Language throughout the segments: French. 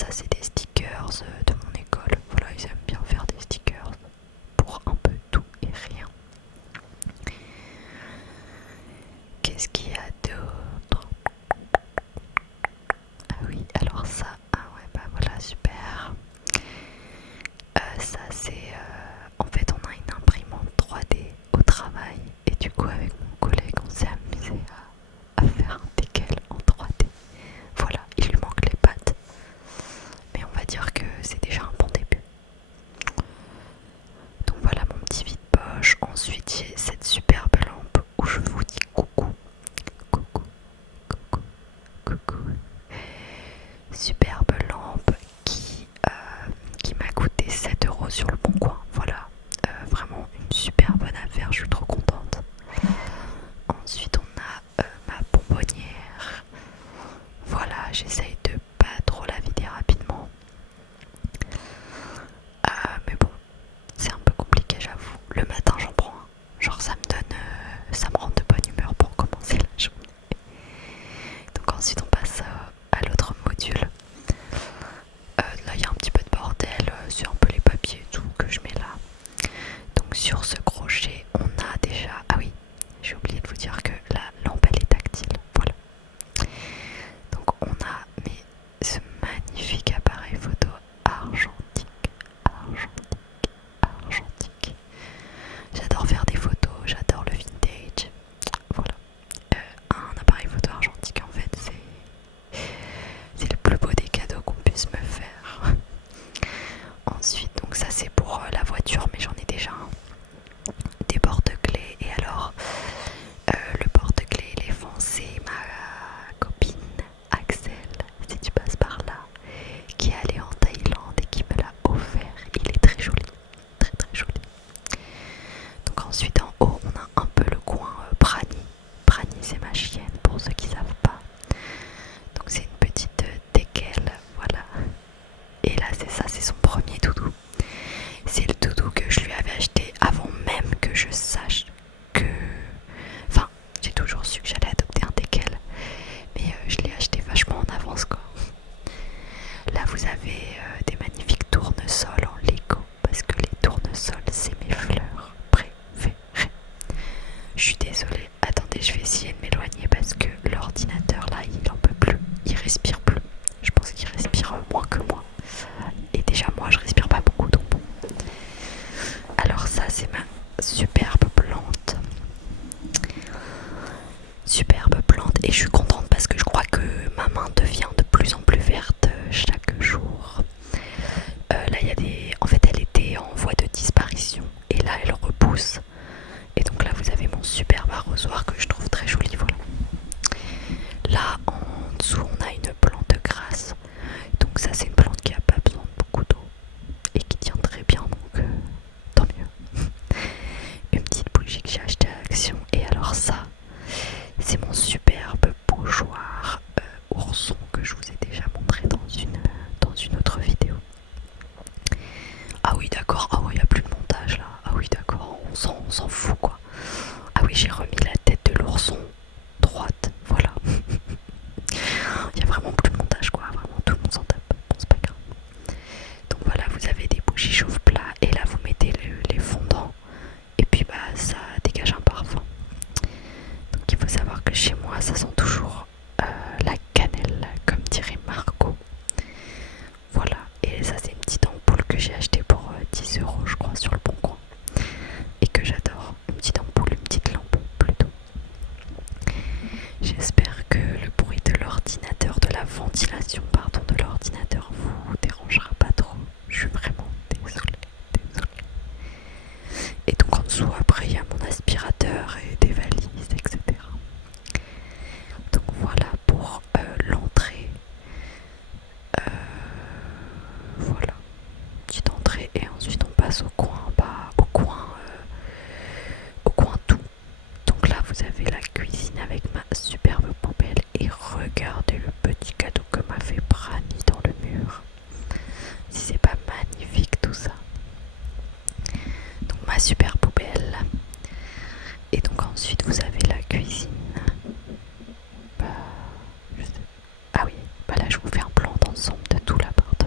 ça c'est des stickers de mon école. Voilà, ils aiment bien faire des stickers pour un peu tout et rien. Qu'est-ce qu'il y a d'autre? Ah oui, alors ça, ah ouais, bah voilà, super. Ça c'est, en fait on a une imprimante 3D au travail et du coup avec mon collègue on s'est amusé à faire un teckel en 3D. Voilà, il lui manque les pattes, mais on va dire que c'est déjà un bon début. Donc voilà mon petit vide-poche. Ensuite j'ai cette superbe lampe où je vous dis coucou, coucou, coucou, coucou. Superbe lampe qui m'a coûté 7 € sur le bon coin. Voilà, vraiment une super bonne affaire, je suis trop contente. Ensuite on a ma bonbonnière. Voilà, j'essaye de pas trop la vider rapidement. Mais bon, c'est un peu compliqué j'avoue. Le matin j'en prends un. Genre ça me donne, ça me rend de bonne humeur pour commencer la journée. Donc ensuite on passe à l'autre module. Là il y a un petit peu de bordel, c'est un peu les papiers et tout que je mets là. Donc sur ce crochet on a déjà, ah oui j'ai oublié de vous dire que la lampe elle est tactile, voilà. Donc on a ce magnifique appareil photo argentique, argentique, argentique. J'adore faire des photos, j'adore le vintage, voilà. Un appareil photo argentique en fait c'est le plus beau des cadeaux qu'on puisse me faire. Ensuite donc ça c'est pour la voiture mais j'en ai déjà un. Des porte-clés et alors le porte-clés éléphant c'est ma copine Axel, si tu passes par là, qui est allée en Thaïlande et qui me l'a offert. Il est très joli, très très joli. Donc ensuite en haut on a un peu le coin Prani. Prani c'est ma chienne pour ceux qui savent pas. Donc c'est une petite teckel, voilà. Et là c'est ça, c'est son premier doudou. C'est le doudou que je lui avais acheté avant même que je sache que... Enfin, j'ai toujours su que j'allais adopter un teckel, mais je l'ai acheté vachement en avance quoi. Là vous avez des magnifiques tournesols en Lego, parce que les tournesols c'est mes fleurs préférées. Je suis désolée, attendez, je vais essayer de m'éloigner parce que l'ordinateur là il en peut plus, il respire plus. Je pense qu'il respire moins que moi. Et déjà moi je respire pas beaucoup donc bon. Alors ça c'est ma superbe plante. Superbe plante et je suis contente parce que je crois que ma main devient de plus en plus verte chaque jour. Là il y a des... En fait elle était en voie de disparition et là elle repousse. Et donc là vous avez mon superbe arrosoir que je trouve très joli, voilà. Là en dessous on a une plante grasse. Donc ça c'est une plante qui a pas besoin de beaucoup d'eau et qui tient très bien donc tant mieux. Une petite bougie que j'ai achetée à Action. Et alors ça c'est mon superbe bougeoir ourson que je vous ai déjà montré dans une autre vidéo. Ah oui d'accord, ah ouais, il n'y a plus de montage là. Ah oui d'accord, on s'en fout quoi. Ah oui, j'ai remis la tête de l'ourson droite, voilà. Il n'y a vraiment plus de montage quoi, vraiment tout le monde s'en tape, bon c'est pas grave. Donc voilà, vous avez des bougies chauffe-plat et là vous mettez les fondants et puis bah ça dégage un parfum. Donc il faut savoir que chez moi ça sent toujours la cannelle comme dirait Marco. Voilà, et ça c'est une petite ampoule que j'ai achetée pour 10 € je crois sur le bon coin et que j'adore. Une petite ampoule, une petite lampe plutôt. J'espère que le bruit de l'ordinateur, de la ventilation pardon de l'ordinateur vous dérangera pas trop. Je suis vraiment désolée, désolée. Et donc en dessous après il y a mon aspirateur et des valises etc. Donc voilà pour l'entrée. Voilà, petite entrée et ensuite on passe au coin, bah au coin tout. Donc là vous avez la cuisine avec ma superbe poubelle et regardez le petit cadeau que m'a fait Brani dans le mur. Si c'est pas magnifique tout ça. Donc ma super poubelle. Et donc ensuite vous avez la cuisine. Bah, je sais. Ah oui, bah là je vous fais un plan d'ensemble de tout l'appart.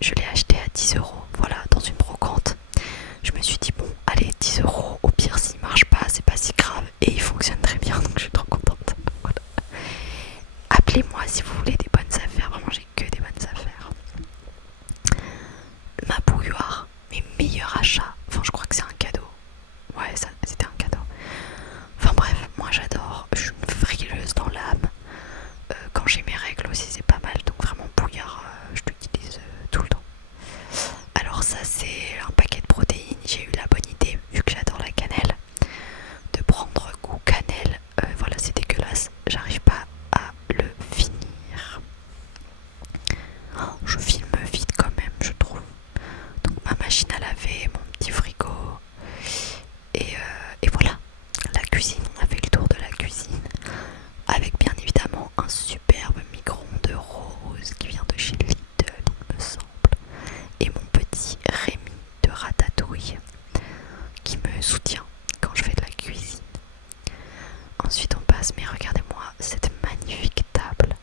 je l'ai acheté à 10 €, voilà, dans une brocante. Je me suis dit bon, allez, 10 €, au pire s'il marche pas, c'est pas si grave, et il fonctionne très bien, donc je suis trop contente. Voilà. Appelez-moi si vous voulez des bonnes affaires, vraiment j'ai que des bonnes affaires. Ma bouilloire, mes meilleurs achats, enfin je crois que c'est un cadeau. Ouais, ça c'était un cadeau. Enfin bref, moi j'adore, je suis une frileuse dans l'âme. Quand j'ai mes règles aussi c'est pas mal, donc vraiment bouillard, je l'utilise tout le temps. Alors ça c'est un paquet de protéines, j'ai eu la bonne idée, vu que j'adore la cannelle, de prendre goût cannelle. Voilà, c'est dégueulasse, j'arrive pas à le finir. Oh, je filme vite quand même, je trouve. Donc ma machine à laver, mon petit frigo, et voilà, la cuisine, on a fait le tour de la cuisine, avec bien évidemment un superbe micro-ondes rose qui vient de chez Lidl, il me semble, et mon petit Rémi de Ratatouille qui me soutient quand je fais de la cuisine. Ensuite on passe, mais regardez-moi cette magnifique table.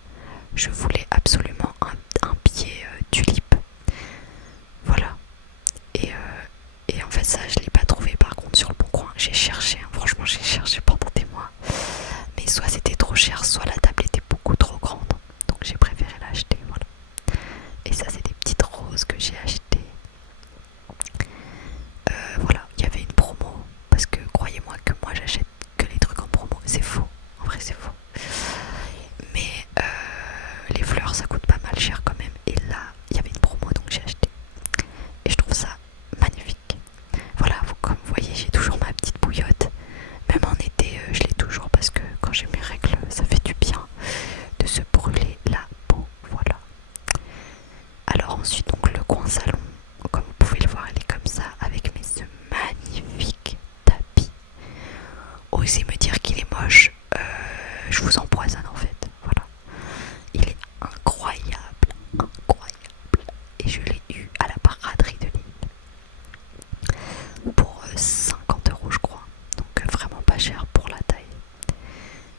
Je voulais absolument un pied tulipe. Voilà. Et en fait ça je l'ai pas trouvé par contre sur le bon coin. J'ai cherché, hein. Franchement j'ai cherché pendant des mois. Mais soit c'était trop cher, soit la table était beaucoup trop grande. Donc j'ai préféré l'acheter, voilà. Et ça c'est des petites roses que j'ai achetées. Voilà, il y avait une promo. Parce que croyez-moi que moi j'achète que les trucs en promo. C'est faux, en vrai c'est faux. Mais les fleurs ça coûte pas mal cher quand même. Et là il y avait une promo donc j'ai acheté. Et je trouve ça magnifique. Voilà, comme vous voyez j'ai toujours ma petite bouillotte. Même en été je l'ai toujours parce que quand j'ai mes règles ça fait du bien de se brûler la peau. Voilà. Alors ensuite donc le coin salon, comme vous pouvez le voir elle est comme ça avec ce magnifique tapis. Osez me dire qu'il est moche, je vous empoisonne en fait. Voilà. Il est incroyable, incroyable. Et je l'ai eu à la paraderie de Lille pour 50 € je crois. Donc vraiment pas cher pour la taille.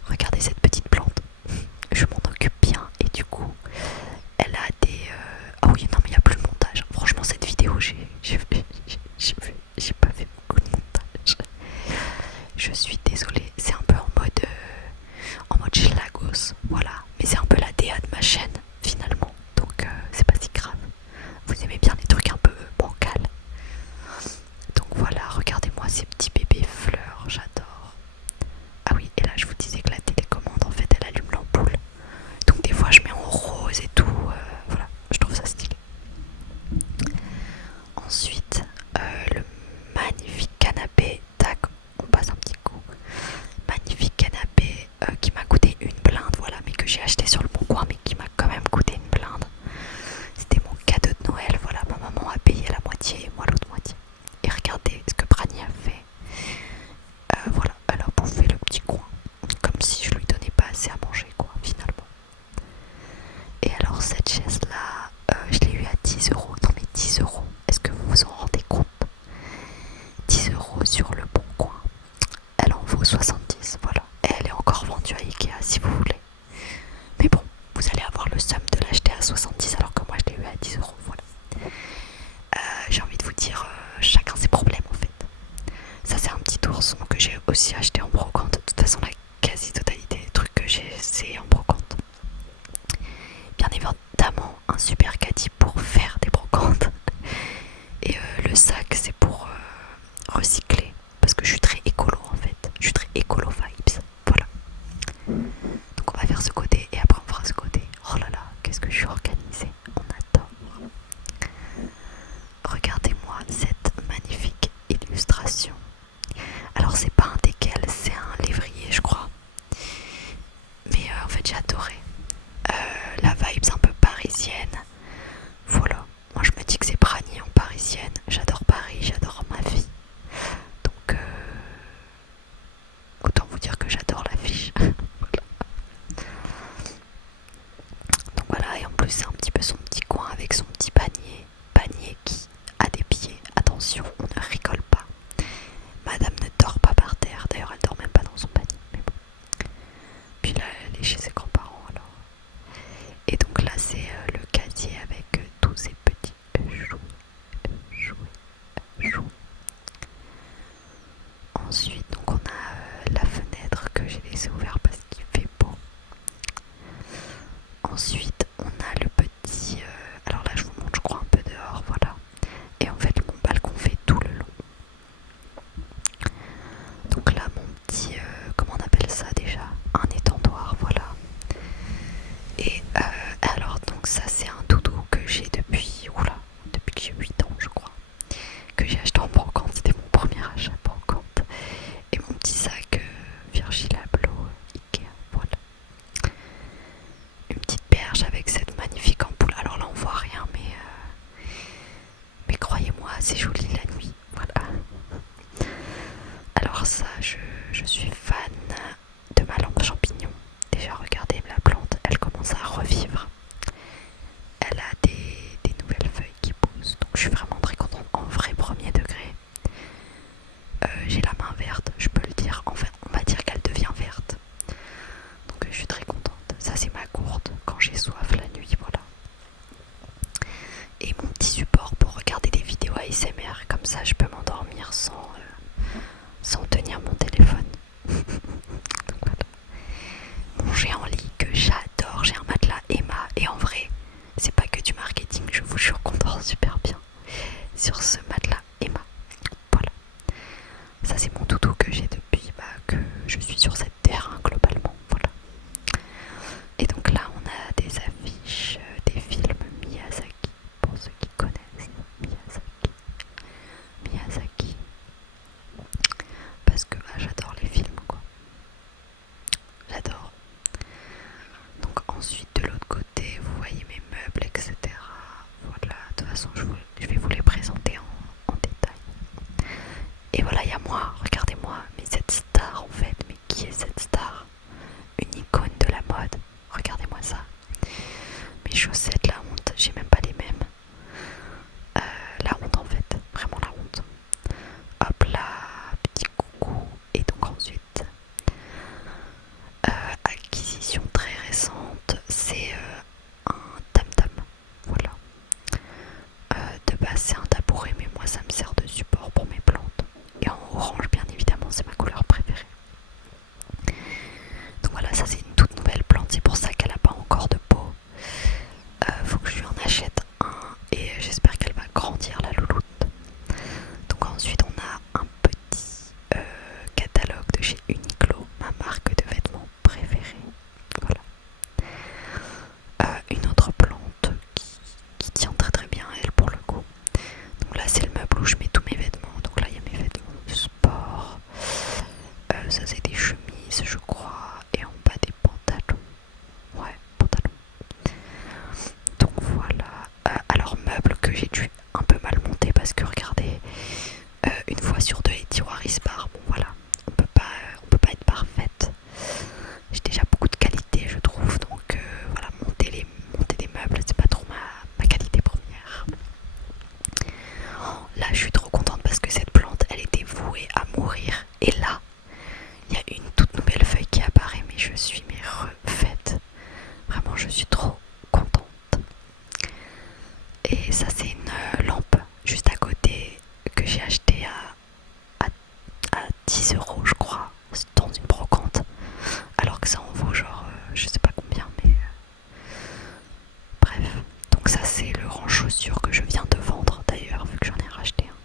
Regardez cette petite plante. Je m'en occupe bien et du coup elle a des... Ah oui non mais il n'y a plus de montage. Franchement cette vidéo j'ai pas fait beaucoup de montage. Je suis désolée, c'est un peu en mode schlagos, voilà. Mais c'est un peu la DA de ma chaîne finalement. Donc c'est pas si grave. Vous aimez bien les trucs un peu bancals. Donc voilà, regardez-moi ces petits bébés fleurs, j'adore. Ah oui, et là je vous disais que la télécommande en fait elle allume l'ampoule. Donc des fois je mets en rose et tout, voilà, je trouve ça stylé. Ensuite, le magnifique canapé, tac, on passe un petit coup. Magnifique canapé qui m'a coûté une blinde, voilà, mais que j'ai acheté sur le bon coin, mais qui m'a quand même coûté une blinde. C'était mon cadeau de Noël, voilà, ma maman a payé la moitié et moi l'autre moitié. Et regardez ce que Brani a fait. Voilà, elle a bouffé le petit coin, comme si je lui donnais pas assez à manger, quoi, finalement. Et alors cette chaise là, je l'ai eu à 10 €. Non mais 10 €, est-ce que vous vous en rendez compte? 10 € sur le bon coin. Elle en vaut 70, voilà. Et elle est encore vendue à Ikea si vous voulez. Mais bon, vous allez avoir le somme de l'acheter à 70 alors que moi je l'ai eu à 10 €, voilà. J'ai envie de vous dire, chacun ses problèmes en fait. Ça c'est un petit ourson que j'ai aussi acheté en brocante. De toute façon la quasi-totalité des trucs que j'ai c'est en brocante. Bien évidemment un super caddie pour faire des brocantes. Et le sac c'est pour recycler. Parce que je suis très écolo en fait. Je suis très écolo vibes. Voilà. Donc on va faire ce côté et après on fera ce côté. Oh là là, qu'est-ce que je suis organisée. On adore. Regardez-moi cette magnifique illustration. Alors c'est pas un décal, assez joli la nuit. Voilà. Alors ça, je suis fan de ma lampe champignon. Déjà regardez la plante, elle commence à revivre. Elle a des nouvelles feuilles qui poussent, donc je suis vraiment très contente. En vrai premier degré, j'ai la main verte, je peux le dire. Enfin, on va dire qu'elle devient verte. Donc je suis très contente. Ça c'est ma gourde quand j'ai soif la nuit, voilà. Et mon petit support pour regarder des vidéos ASMR, comme ça je peux m'endormir sans tenir mon téléphone. Donc voilà. Mon géant lit que j'adore, j'ai un matelas Emma et en vrai c'est pas que du marketing, je vous jure qu'on dort super bien sur ce matelas Emma. Voilà. Ça c'est mon doudou que j'ai depuis que je suis sur cette terre globalement. Voilà. Et donc là on a des affiches des films Miyazaki, pour ceux qui connaissent Miyazaki. Parce que j'adore les films quoi. J'adore. Donc ensuite de l'autre côté vous voyez mes meubles etc. Voilà, de toute façon je vais vous les présenter en détail. Et voilà, il y a moi, regardez-moi, mais cette star en fait, mais qui est cette star? Une icône de la mode, regardez-moi ça. Mes chaussettes, la honte, j'ai même pas les mêmes. La honte en fait, vraiment la honte. Hop là, petit coucou. Et donc ensuite, acquisition très récente, c'est un tam-tam. Voilà. De base c'est un tabouret, mais moi ça me sert de support pour mes plantes. Et en orange bien évidemment, c'est ma couleur préférée. Donc voilà, ça c'est une toute nouvelle plante, c'est pour ça qu'elle n'a pas encore de pot. Faut que je lui en achète un et j'espère qu'elle va grandir la louloute. Donc ensuite on a un petit catalogue de chez Uniqlo, ma marque de vêtements préférée. Voilà. Une autre plante qui tient très très bien elle pour le coup. Donc là c'est le meuble où je mets tous mes vêtements. Donc là il y a mes vêtements de sport. Ça c'est des chemises je crois. Et en bas des pantalons. Ouais, pantalons. Donc voilà. Alors meuble que j'ai dû un peu mal monter parce que regardez, une fois sur deux les tiroirs ils se barrent. Bon voilà, on peut pas être parfaite. J'ai déjà beaucoup de qualité je trouve, donc voilà, monter des meubles c'est pas trop ma qualité première. Là je suis trop contente parce que cette plante elle était vouée à mourir et là il y a une toute nouvelle feuille qui apparaît, mais je suis refaite. Vraiment je suis trop contente. Et ça c'est une lampe juste à côté que j'ai acheté à 10 € je crois, dans une brocante. Alors que ça en vaut genre je sais pas combien, mais bref. Donc ça c'est le rang chaussures que je viens de vendre d'ailleurs, vu que j'en ai racheté un.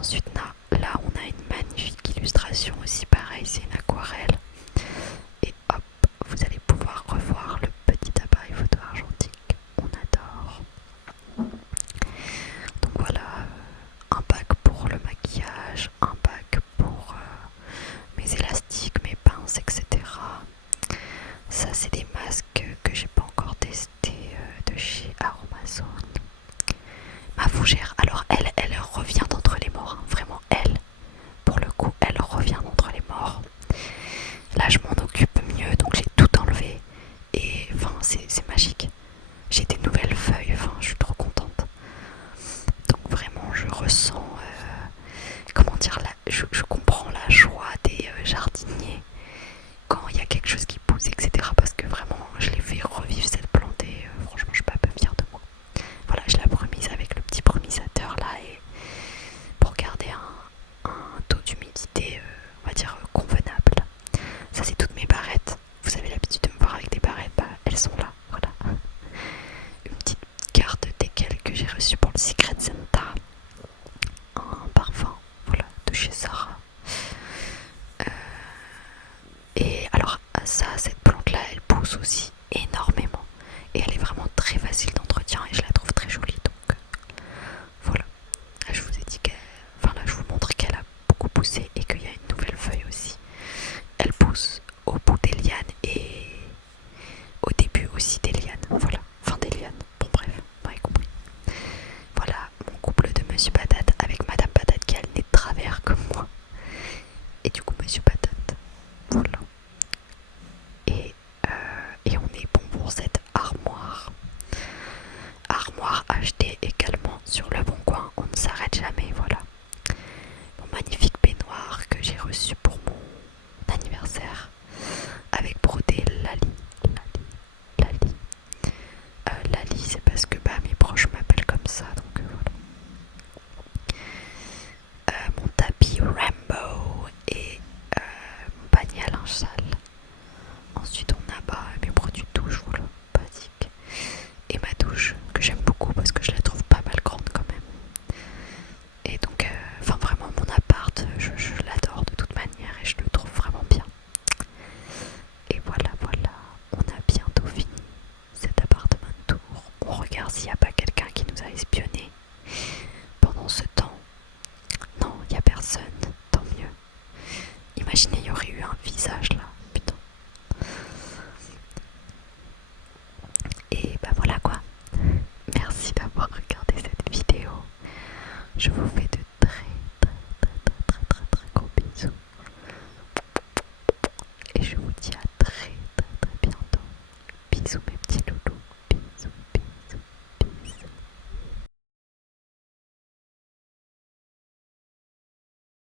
Ensuite, là, on a une magnifique illustration aussi, pareil, c'est une aquarelle.